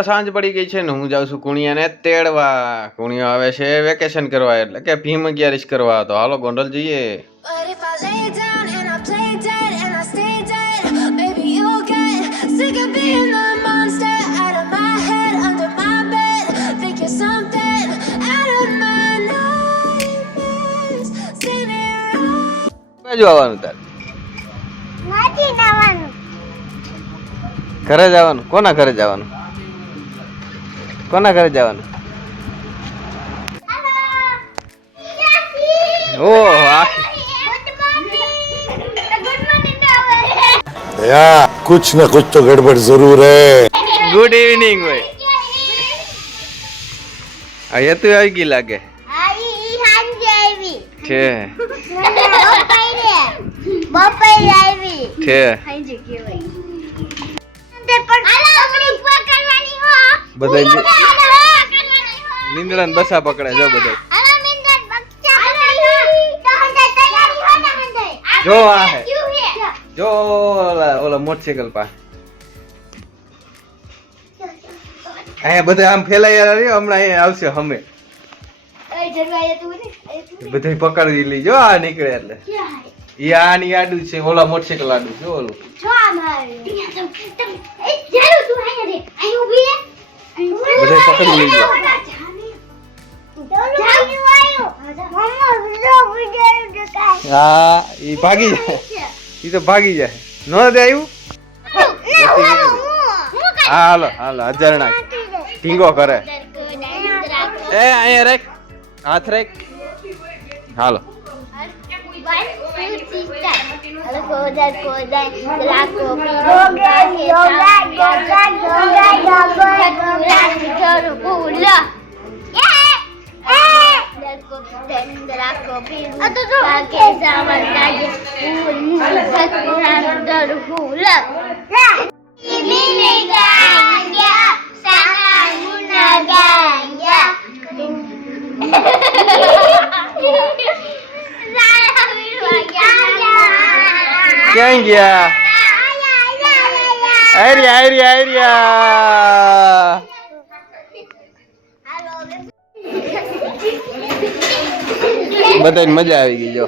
સાંજ પડી ગઈ છે ને હું જાઉં છું કુણિયાને તેડવા. કુણિયો આવે છે વેકેશન કરવા એટલે કે ભીમ 11 કરવા. તો હાલો ગોંડલ જઈએ. બાજુ આવવાનું તાર ઘરે જવાનું. કોના ઘરે જવાનું? કોના ઘરે જવાનું? ઓહ यार कुछ न कुछ तो गड़बड़ जरूर है। ગુડ ઇવનિંગ ભાઈ. અહીંયા તું આવી ગઈ લાગે છે. છે બધા નીંદડા ને બસા પકડે જો બધા. જો આ હે જો ઓલા મોટરસાઇકલ પા અહીંયા બધા આમ ફેલાયા રહ્યો. હમણાં અહીંયા આવશે હમે બધા પકડી લીજો. આ નીકળે એટલે ઈ આની આડું છે. ઓલા મોટરસાઇકલ આડું છે. ઓલું બધા પકડી લીજો. હા ઈ ભાગી જાય. ઈ તો ભાગી જાય. ન દે આવ્યું. હા હાલો હાલો હજારણા ઢીંગો કરે. એ અહીંયા રાખ. હાથ રાખ. હાલો ક્યાં ગયા? આર્યા આર્યા આર્યા. બધાને મજા આવી ગઈ. જો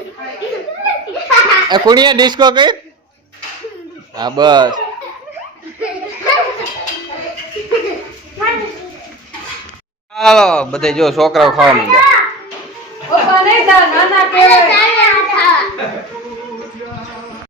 એ કુણિયા ડિસ્કો કઈ. હા બસ હાલો બધા જો છોકરાઓ ખાવા માંડ્યા.